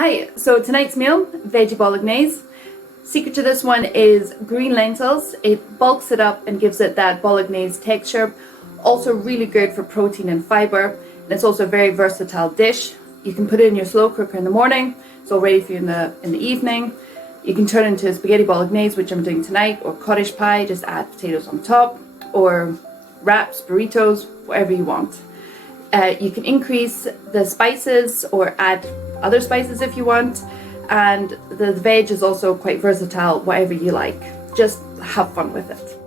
Hi, so tonight's meal, veggie bolognese. Secret to this one is green lentils. It bulks it up and gives it that bolognese texture. Also really good for protein and fiber. And it's also a very versatile dish. You can put it in your slow cooker in the morning. It's all ready for you in the evening. You can turn it into spaghetti bolognese, which I'm doing tonight, or cottage pie, just add potatoes on top, or wraps, burritos, whatever you want. You can increase the spices or add other spices if you want, and the veg is also quite versatile, whatever you like. Just have fun with it.